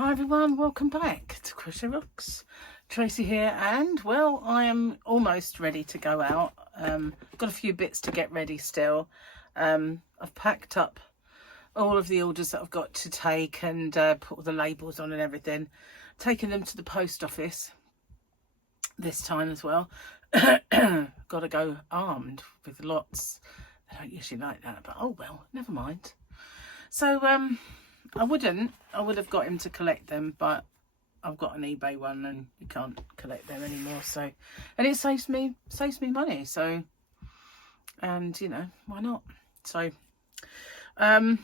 Hi everyone, welcome back to Crochet Rocks. Tracy here, and well, I am almost ready to go out. Got a few bits to get ready still. I've packed up all of the orders that I've got to take and put all the labels on and everything. Taking them to the post office this time as well. Got to go armed with lots. I don't usually like that, but oh well, never mind. So I would have got him to collect them, but I've got an eBay one and you can't collect them anymore. So, and it saves me money. So, and you know, why not? So, so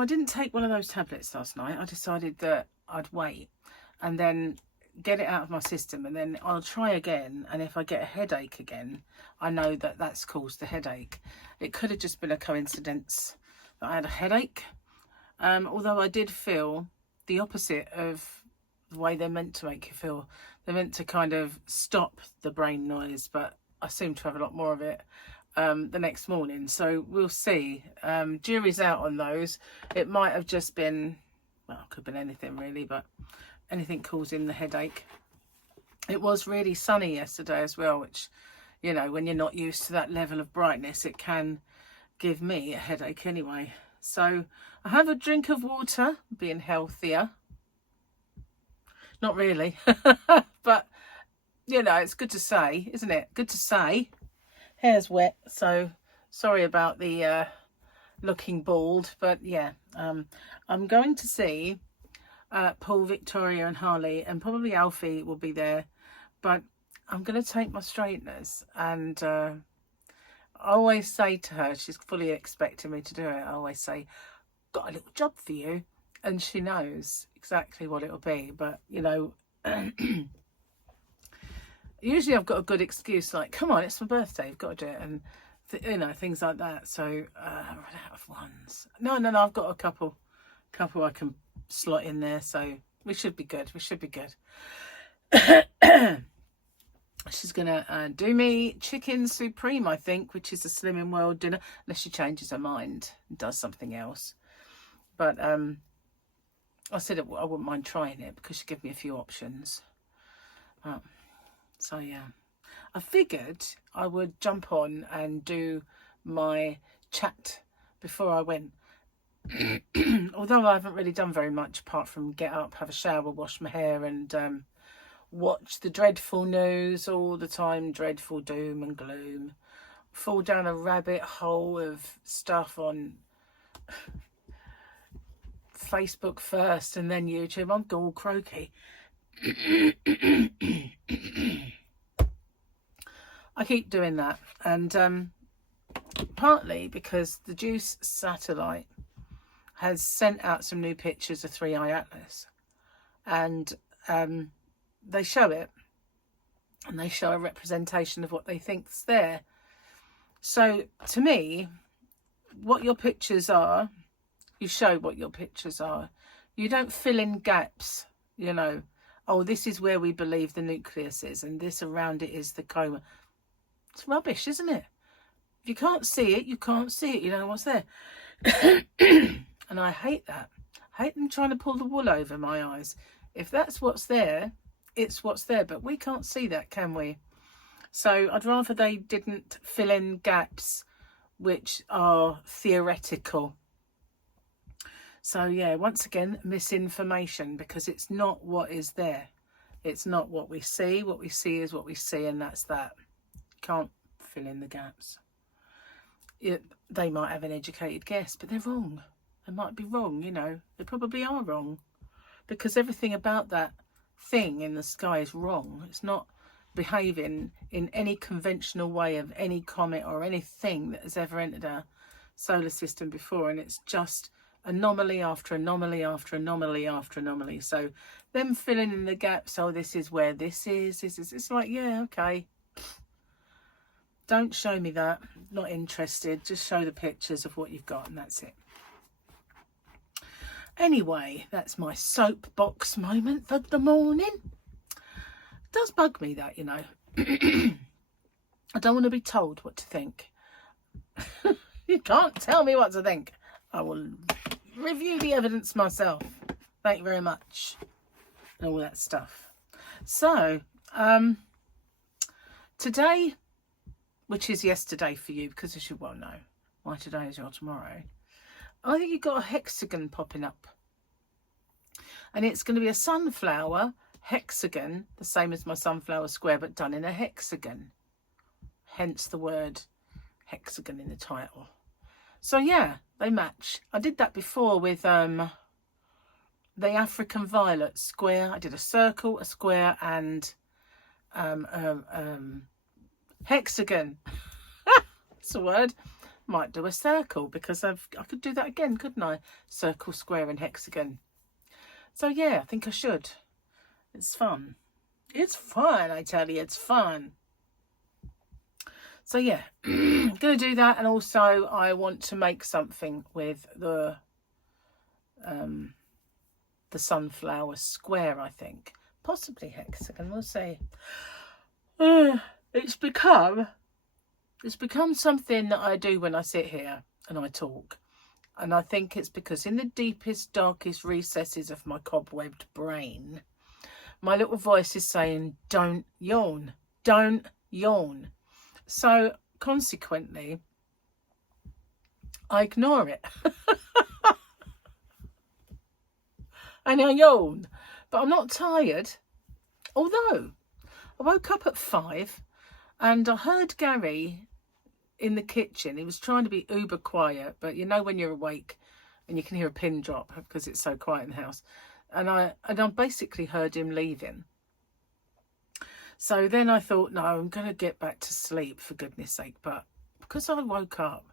I didn't take one of those tablets last night. I decided that I'd wait and then get it out of my system, and then I'll try again. And if I get a headache again, I know that that's caused the headache. It could have just been a coincidence that I had a headache. Although I did feel the opposite of the way they're meant to make you feel. They're meant to kind of stop the brain noise, but I seem to have a lot more of it the next morning. So we'll see. Jury's out on those. It might have just been, well, it could have been anything really, but anything causing the headache. It was really sunny yesterday as well, which, you know, when you're not used to that level of brightness, it can give me a headache anyway. So I have a drink of water, being healthier. Not really, but you know, it's good to say, isn't it? Good to say. Hair's wet, so sorry about the looking bald, but yeah, I'm going to see Paul, Victoria and Harley, and probably Alfie will be there, but I'm going to take my straighteners, and I always say to her, she's fully expecting me to do it, I always say, got a little job for you, and she knows exactly what it'll be. But you know, usually I've got a good excuse, like, come on, it's my birthday, you've got to do it, and you know, things like that. So I ran out of ones. No, I've got a couple I can slot in there, so we should be good. She's gonna do me chicken supreme, I think, which is a Slimming World dinner, unless she changes her mind and does something else. But I said I wouldn't mind trying it because she gave me a few options. So yeah, I figured I would jump on and do my chat before I went. Although I haven't really done very much apart from get up, have a shower, wash my hair, and watch the dreadful news all the time, dreadful doom and gloom, fall down a rabbit hole of stuff on Facebook first and then YouTube. I'm all croaky. I keep doing that, and partly because the Juice satellite has sent out some new pictures of 3i Atlas, and they show it, and they show a representation of what they think's there. So to me, what your pictures are, you show what your pictures are. You don't fill in gaps, you know. Oh, this is where we believe the nucleus is, and this around it is the coma. It's rubbish, isn't it? If you can't see it, you can't see it. You don't know what's there. And I hate that. I hate them trying to pull the wool over my eyes. If that's what's there, it's what's there. But we can't see that, can we? So I'd rather they didn't fill in gaps which are theoretical. So yeah, once again, misinformation, because it's not what is there. It's not what we see. What we see is what we see, and that's that. Can't fill in the gaps. They might have an educated guess, but they're wrong. They might be wrong, you know. They probably are wrong, because everything about that thing in the sky is wrong. It's not behaving in any conventional way of any comet or anything that has ever entered our solar system before, and it's just anomaly after anomaly after anomaly after anomaly. So them filling in the gaps, oh, this is where this is, it's like, yeah, okay, don't show me that, not interested, just show the pictures of what you've got, and that's it. Anyway, that's my soapbox moment for the morning. It does bug me that, you know. I don't want to be told what to think. You can't tell me what to think. I will review the evidence myself. thank you very much, and all that stuff. So today, which is yesterday for you, because as you well know, my today is your tomorrow, I think you've got a hexagon popping up. And it's going to be a sunflower hexagon, the same as my sunflower square, but done in a hexagon. Hence the word hexagon in the title. So yeah, they match. I did that before with the African violet square. I did a circle, a square, and hexagon. That's a word. Might do a circle, because I could do that again, couldn't I? Circle, square, and hexagon. So yeah, I think I should. It's fun. It's fun, I tell you, it's fun. So yeah, I'm going to do that. And also I want to make something with the sunflower square, I think. Possibly hexagon, we'll see. It's become something that I do when I sit here and I talk. And I think it's because in the deepest, darkest recesses of my cobwebbed brain, my little voice is saying, don't yawn, don't yawn. So consequently, I ignore it. And I yawn. But I'm not tired. Although, I woke up at 5 and I heard Gary in the kitchen. He was trying to be uber quiet, but you know when you're awake and you can hear a pin drop because it's so quiet in the house. And I basically heard him leaving. So then I thought, no, I'm going to get back to sleep, for goodness sake. But because I woke up,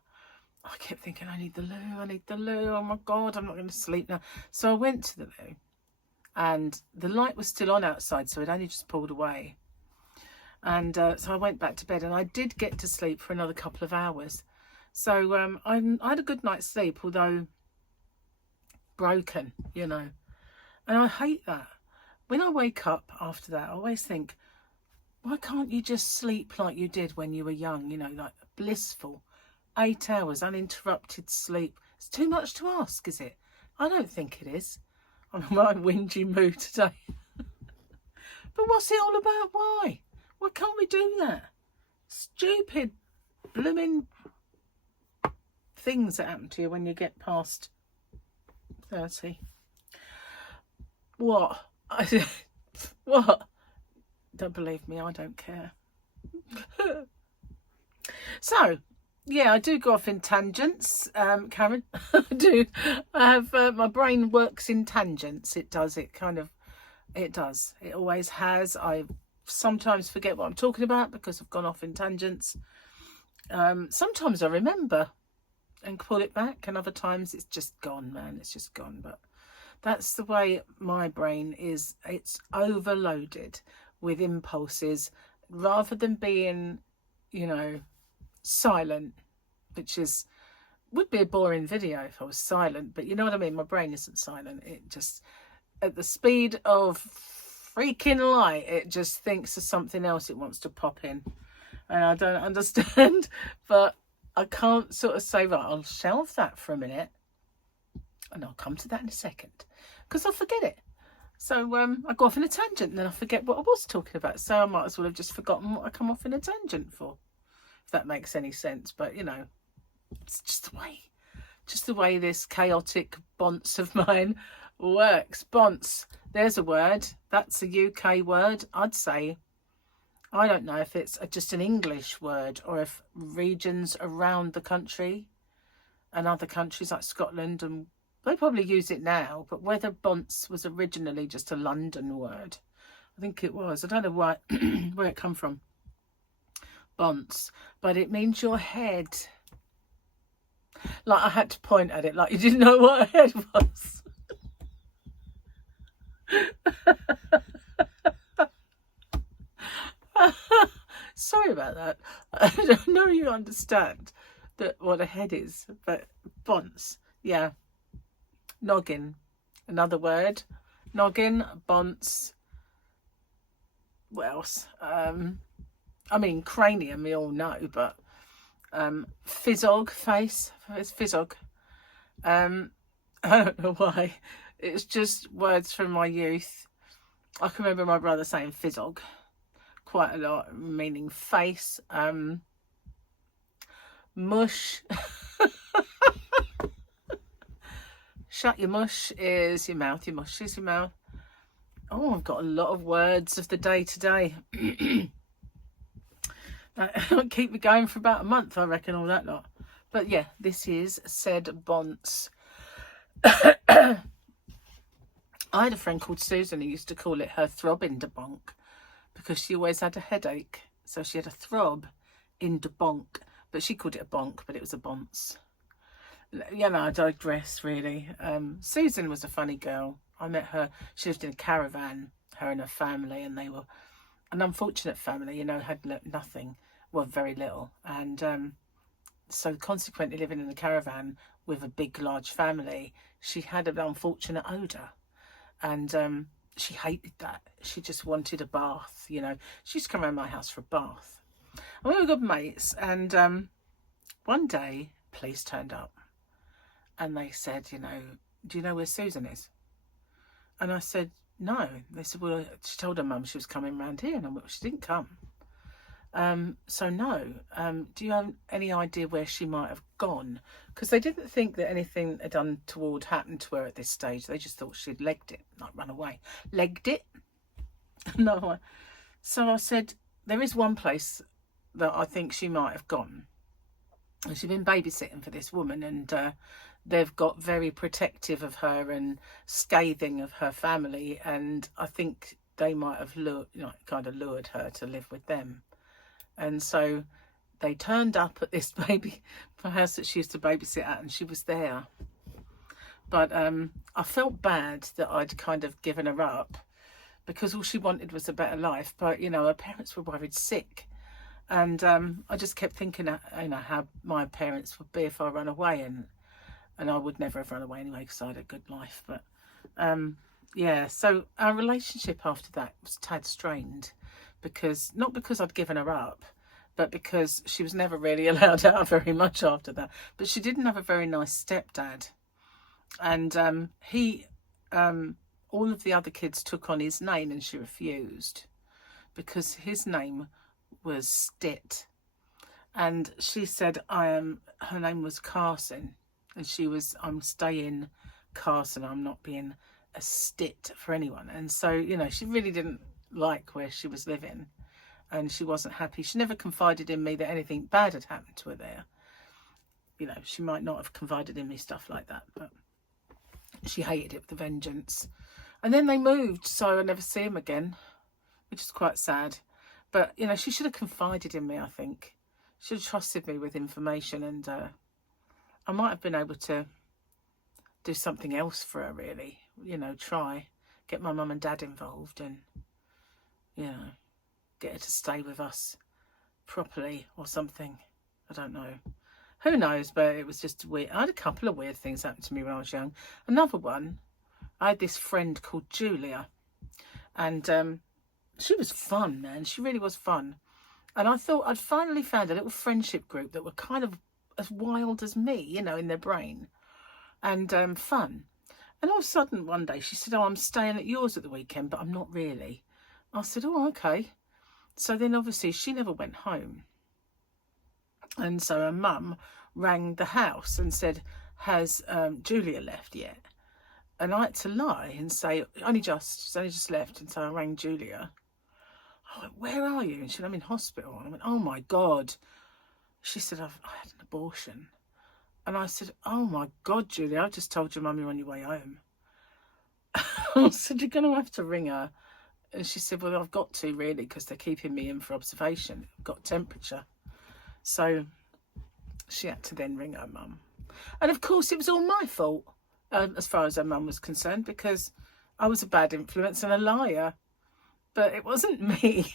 I kept thinking, I need the loo, I need the loo. Oh my God, I'm not going to sleep now. So I went to the loo and the light was still on outside, so it only just pulled away. And so I went back to bed, and I did get to sleep for another couple of hours. So I had a good night's sleep, although broken, you know. And I hate that. When I wake up after that, I always think, why can't you just sleep like you did when you were young, you know, like blissful 8 hours uninterrupted sleep? It's too much to ask, is it? I don't think it is. I'm in a right whingy mood today. But what's it all about? Why? Why can't we do that? Stupid blooming things that happen to you when you get past 30. What? What? Don't believe me, I don't care. So, yeah, I do go off in tangents, Karen. I do. I have, my brain works in tangents. It does. It does. It always has. I sometimes forget what I'm talking about because I've gone off in tangents. Sometimes I remember and pull it back, and other times it's just gone, man. It's just gone. But that's the way my brain is. It's overloaded with impulses rather than being, you know, silent, which would be a boring video if I was silent, but you know what I mean. My brain isn't silent. It just, at the speed of freaking light, it just thinks of something else it wants to pop in, and I don't understand. But I can't sort of say, right, I'll shelve that for a minute and I'll come to that in a second, because I'll forget it. So I go off in a tangent and then I forget what I was talking about. So I might as well have just forgotten what I come off in a tangent for, if that makes any sense. But, you know, it's just the way this chaotic bonce of mine works. Bonce, there's a word. That's a UK word, I'd say. I don't know if it's just an English word or if regions around the country and other countries like Scotland, and they probably use it now, but whether bonce was originally just a London word, I think it was. I don't know where it come from, bonce, but it means your head. Like, I had to point at it like you didn't know what a head was. Sorry about that. I don't know you understand what a head is, but bonce, yeah. Noggin, another word. Noggin, bonce. What else? I mean, cranium, we all know, but fizzog, face. It's fizzog. I don't know why. It's just words from my youth. I can remember my brother saying fizzog quite a lot, meaning face. Mush. Shut your mush is your mouth. Your mush is your mouth. Oh, I've got a lot of words of the day today. That'll keep me going for about a month, I reckon, all that lot. But yeah, this is said bonce. I had a friend called Susan who used to call it her throb in de bonk because she always had a headache. So she had a throb in de bonk, but she called it a bonk, but it was a bonce. You know, I digress really. Susan was a funny girl. I met her, she lived in a caravan, her and her family, and they were an unfortunate family, you know, had nothing, well, very little. And so consequently living in a caravan with a big, large family, she had an unfortunate odour. And she hated that. She just wanted a bath, you know. She used to come around my house for a bath. And we were good mates. And one day, police turned up. And they said, you know, do you know where Susan is? And I said, no. They said, well, she told her mum she was coming round here. And she didn't come. So no. Do you have any idea where she might have gone? Because they didn't think that anything had untoward happened to her at this stage. They just thought she'd legged it, like run away. Legged it? No. So I said, there is one place that I think she might have gone. And she'd been babysitting for this woman, and they've got very protective of her and scathing of her family. And I think they might have kind of lured her to live with them. And so they turned up at this house that she used to babysit at, and she was there. But I felt bad that I'd kind of given her up because all she wanted was a better life. But, you know, her parents were worried sick. And I just kept thinking, you know, how my parents would be if I ran away. And I would never have run away anyway because I had a good life. But, yeah, so our relationship after that was tad strained. Because not because I'd given her up, but because she was never really allowed out very much after that. But she didn't have a very nice stepdad. And he, all of the other kids took on his name and she refused. Because his name was Stit. And she said, her name was Carson. And she was, I'm staying Carson. I'm not being a Stit for anyone. And so, you know, she really didn't like where she was living, and she wasn't happy. She never confided in me that anything bad had happened to her there. You know, she might not have confided in me stuff like that, but she hated it with a vengeance. And then they moved, so I never see him again, which is quite sad. But, you know, she should have confided in me, I think. She should have trusted me with information, and I might have been able to do something else for her, really. You know, get my mum and dad involved and, you know, get her to stay with us properly or something. I don't know. Who knows, but it was just weird. I had a couple of weird things happen to me when I was young. Another one, I had this friend called Julia. And she was fun, man. She really was fun. And I thought I'd finally found a little friendship group that were kind of as wild as me, you know, in their brain. And fun. And all of a sudden one day she said, oh, I'm staying at yours at the weekend, but I'm not really. I said, oh, okay. So then obviously she never went home. And so her mum rang the house and said, has Julia left yet? And I had to lie and say, she's only just left. And so I rang Julia. I went, where are you? And she said, I'm in hospital. And I went, oh my God. She said, I had an abortion. And I said, oh my God, Julia, I just told your mum you're on your way home. I said, you're going to have to ring her. And she said, well, I've got to really, because they're keeping me in for observation. I've got temperature. So she had to then ring her mum. And of course, it was all my fault, as far as her mum was concerned, because I was a bad influence and a liar. But it wasn't me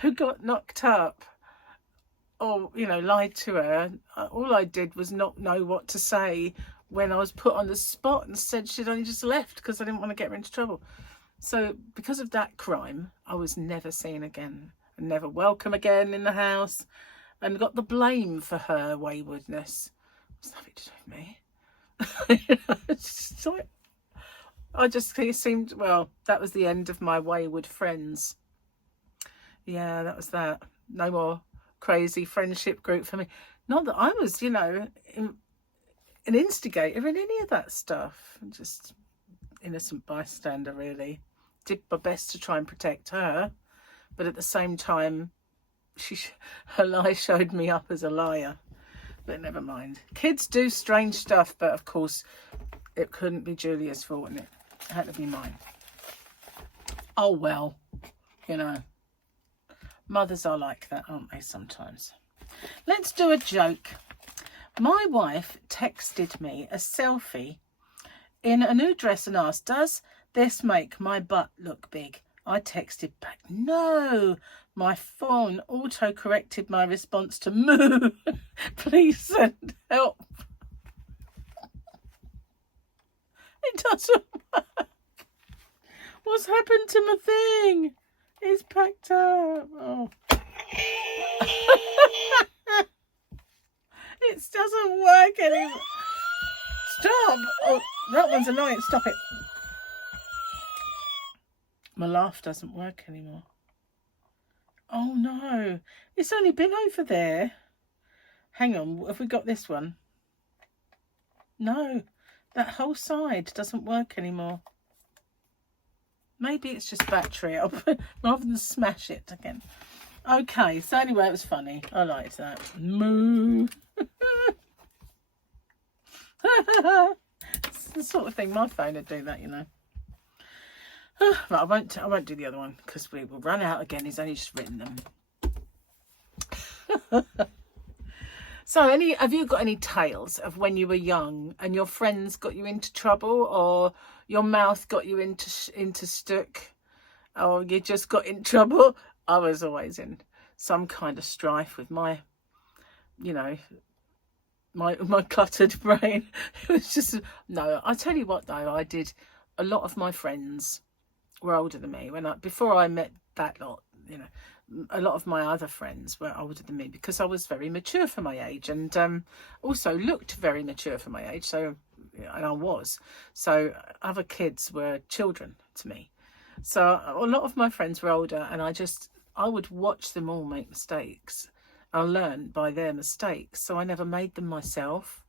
who got knocked up or, you know, lied to her. All I did was not know what to say when I was put on the spot and said she'd only just left because I didn't want to get her into trouble. So because of that crime, I was never seen again and never welcome again in the house, and got the blame for her waywardness. It's nothing to do with me. You know, it's just like, I just, it seemed, well, that was the end of my wayward friends. Yeah, that was that. No more crazy friendship group for me. Not that I was, you know, an instigator in any of that stuff. Just innocent bystander, really. Did my best to try and protect her, but at the same time, her lie showed me up as a liar. But never mind. Kids do strange stuff, but of course, it couldn't be Julia's fault, and it had to be mine. Oh well, you know. Mothers are like that, aren't they, sometimes? Let's do a joke. My wife texted me a selfie in a new dress and asked, "Does this make my butt look big?" I texted back, "No." My phone auto-corrected my response to "moo." Please send help. It doesn't work. What's happened to my thing? It's packed up. Oh. It doesn't work anymore. Stop. Oh, that one's annoying. Stop it. My laugh doesn't work anymore. Oh no. It's only been over there. Hang on. Have we got this one? No. That whole side doesn't work anymore. Maybe it's just battery up rather than smash it again. Okay, so anyway, it was funny. I liked that. Moo. It's the sort of thing my phone would do that, you know. Right, I won't do the other one because we will run out again. He's only just written them. So, have you got any tales of when you were young and your friends got you into trouble, or your mouth got you into stuck, or you just got in trouble? I was always in some kind of strife with my, you know, my cluttered brain. It was just, no, I tell you what though, I did, a lot of my friends were older than me before I met that lot, you know. A lot of my other friends were older than me because I was very mature for my age, and also looked very mature for my age. So, and I was. So other kids were children to me. So a lot of my friends were older, and I would watch them all make mistakes. I learned by their mistakes, so I never made them myself.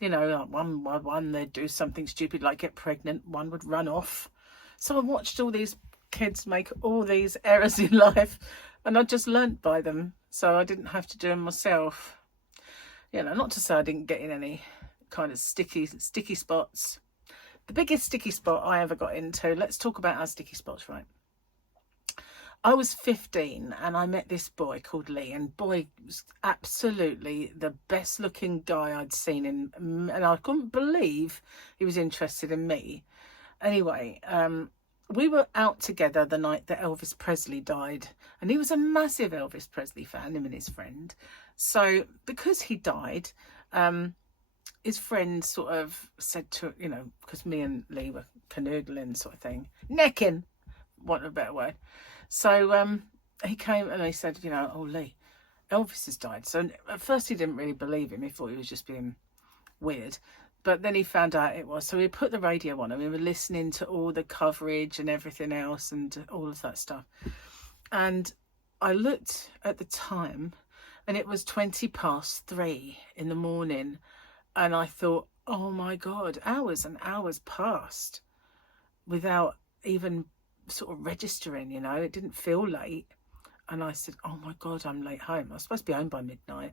You know, like one they'd do something stupid like get pregnant. One would run off. So I watched all these kids make all these errors in life, and I just learnt by them, so I didn't have to do them myself. You know, not to say I didn't get in any kind of sticky spots. The biggest sticky spot I ever got into, let's talk about our sticky spots, right? I was 15 and I met this boy called Lee, and boy was absolutely the best looking guy I'd seen, and I couldn't believe he was interested in me. Anyway, we were out together the night that Elvis Presley died, and he was a massive Elvis Presley fan, him and his friend. So because he died, his friend sort of said to, you know, because me and Lee were canoodling sort of thing, necking, want a better word. So he came and he said, you know, "Oh, Lee, Elvis has died." So at first he didn't really believe him. He thought he was just being weird. But then he found out it was. So we put the radio on and we were listening to all the coverage and everything else and all of that stuff. And I looked at the time and it was 3:20 in the morning. And I thought, oh my God, hours and hours passed without even sort of registering, you know. It didn't feel late. And I said, oh my God, I'm late home. I was supposed to be home by midnight.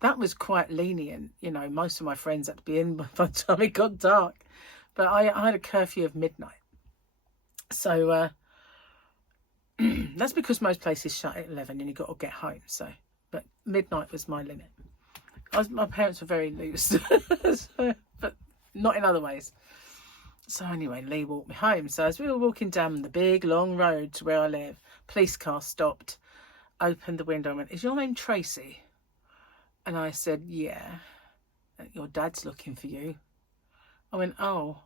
That was quite lenient, you know. Most of my friends had to be in by the time it got dark, but I had a curfew of midnight. So that's because most places shut at 11 and you got to get home. So, but midnight was my limit. My parents were very loose, so, but not in other ways. So anyway, Lee walked me home. So as we were walking down the big long road to where I live, police car stopped, opened the window and went, "Is your name Tracy?" And I said, "Yeah." "Your dad's looking for you." I went, "Oh."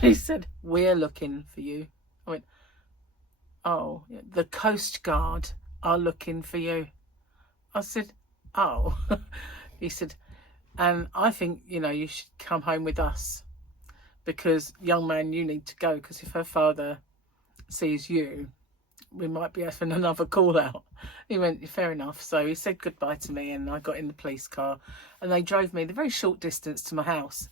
He said, "We're looking for you." I went, "Oh, the Coast Guard are looking for you." I said, "Oh." He said, "And I think, you know, you should come home with us because, young man, you need to go, because if her father sees you, we might be having another call out. He went, fair enough. So he said goodbye to me, and I got in the police car, and they drove me the very short distance to my house.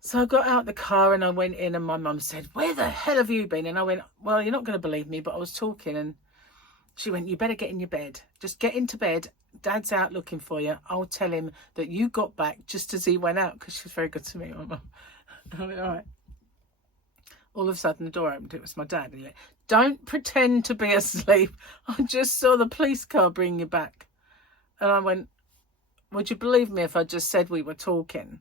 So I got out the car and I went in, and my mum said, where the hell have you been? And I went, well, you're not going to believe me, but I was talking. And she went, you better get in your bed. Just get into bed. Dad's out looking for you. I'll tell him that you got back just as he went out, because she was very good to me, my mum. I went, all right. All of a sudden the door opened. It was my dad. He went, don't pretend to be asleep. I just saw the police car bring you back. And I went, would you believe me if I just said we were talking?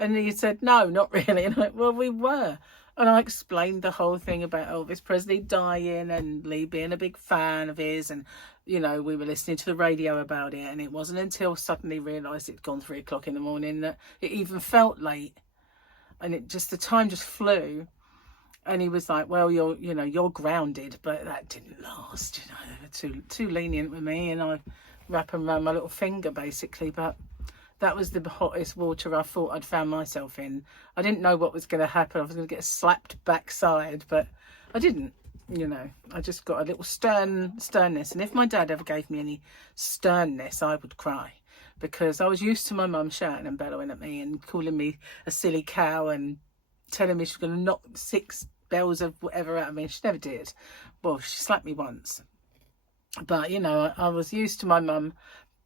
And he said, no, not really. And I went, well, we were. And I explained the whole thing about Elvis Presley dying and Lee being a big fan of his. And, you know, we were listening to the radio about it. And it wasn't until suddenly realised it'd gone 3 o'clock in the morning that it even felt late. And the time just flew. And he was like, well, you're grounded. But that didn't last, you know. They were too lenient with me. And I wrap them around my little finger, basically. But that was the hottest water I thought I'd found myself in. I didn't know what was going to happen. I was going to get slapped backside, but I didn't, you know. I just got a little sternness. And if my dad ever gave me any sternness, I would cry, because I was used to my mum shouting and bellowing at me and calling me a silly cow and telling me she was going to knock 6 bells of whatever out of me. She never did. Well, she slapped me once. But, you know, I was used to my mum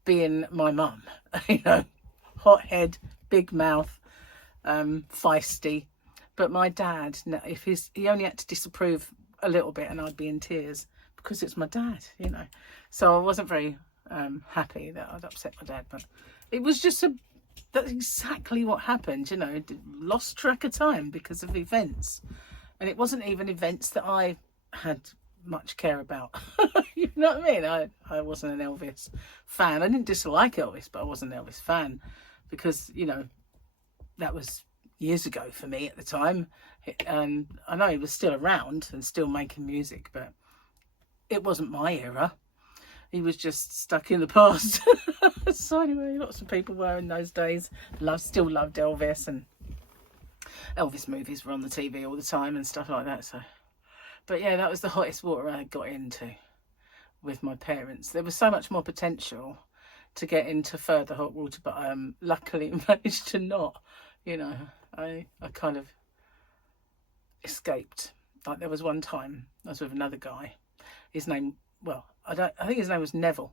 being my mum, you know. Hot head, big mouth, feisty. But my dad, if he only had to disapprove a little bit and I'd be in tears, because it's my dad, you know. So I wasn't very happy that I'd upset my dad, but it was just that's exactly what happened, you know. Lost track of time because of events. And it wasn't even events that I had much care about. You know what I mean? I wasn't an Elvis fan. I didn't dislike Elvis, but I wasn't an Elvis fan, because, you know, that was years ago for me at the time. And I know he was still around and still making music, but it wasn't my era. He was just stuck in the past. So anyway, lots of people were in those days. Still loved Elvis, and Elvis movies were on the TV all the time and stuff like that. So, but yeah, that was the hottest water I got into with my parents. There was so much more potential to get into further hot water, but luckily managed to not, you know. I kind of escaped. Like, there was one time I was with another guy. His name, well, I think his name was Neville,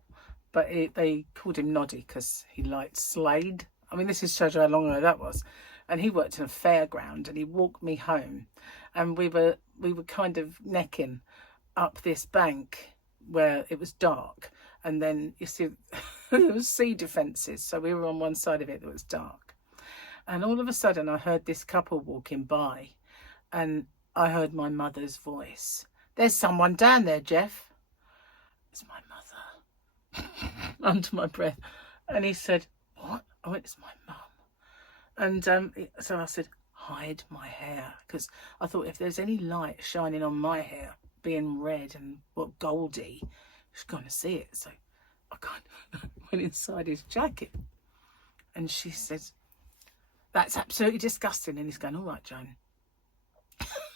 but they called him Noddy because he liked Slade. I mean, this is shows you how long ago that was. And he worked in a fairground, and he walked me home, and we were kind of necking up this bank where it was dark, and then you see there was sea defences, so we were on one side of it that was dark. And all of a sudden I heard this couple walking by, and I heard my mother's voice. There's someone down there, Jeff. It's my mother. Under my breath. And he said, what? I went, it's my mum. And so I said, hide my hair, because I thought if there's any light shining on my hair, being red and goldy, she's going to see it. So I kind of went inside his jacket, and she said, that's absolutely disgusting. And he's going, all right, Joan.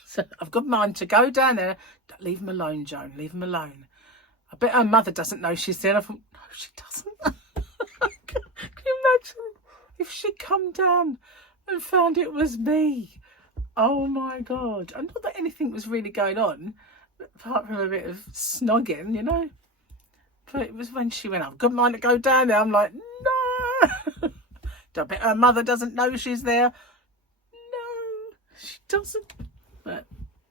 So I've got mine to go down there. Leave him alone, Joan. Leave him alone. I bet her mother doesn't know she's there. I thought, no, she doesn't. Can you imagine if she'd come down and found it was me? Oh my God. And not that anything was really going on, apart from a bit of snogging, you know. But it was when she went, I've got mine to go down there. I'm like, no. I bet her mother doesn't know she's there. No, she doesn't. But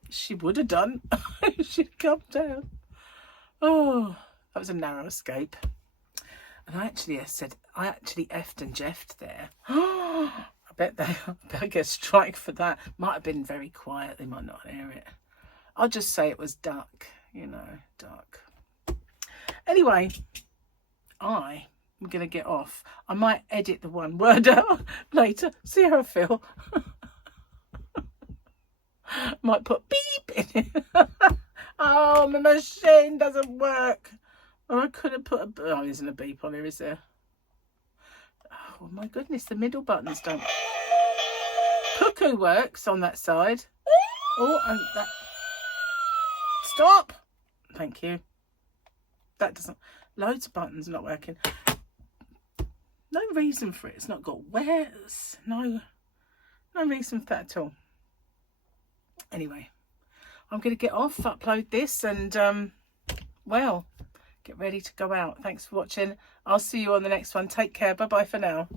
she would have done. She'd come down. Oh, that was a narrow escape. And I actually effed and jeffed there. I bet I get a strike for that. Might have been very quiet. They might not hear it. I'll just say it was dark, you know, dark. Anyway, I'm going to get off. I might edit the one word out later. See how I feel. Might put beep in it. Oh, my machine doesn't work. Oh, I could have put a... Oh, there isn't a beep on here, is there? Oh, my goodness, the middle buttons don't... cuckoo works on that side. Oh, and that. Stop. Thank you. That doesn't. Loads of buttons not working. No reason for it. It's not got where's. No reason for that at all. Anyway, I'm going to get off, upload this, and well, get ready to go out. Thanks for watching. I'll see you on the next one. Take care. Bye bye for now.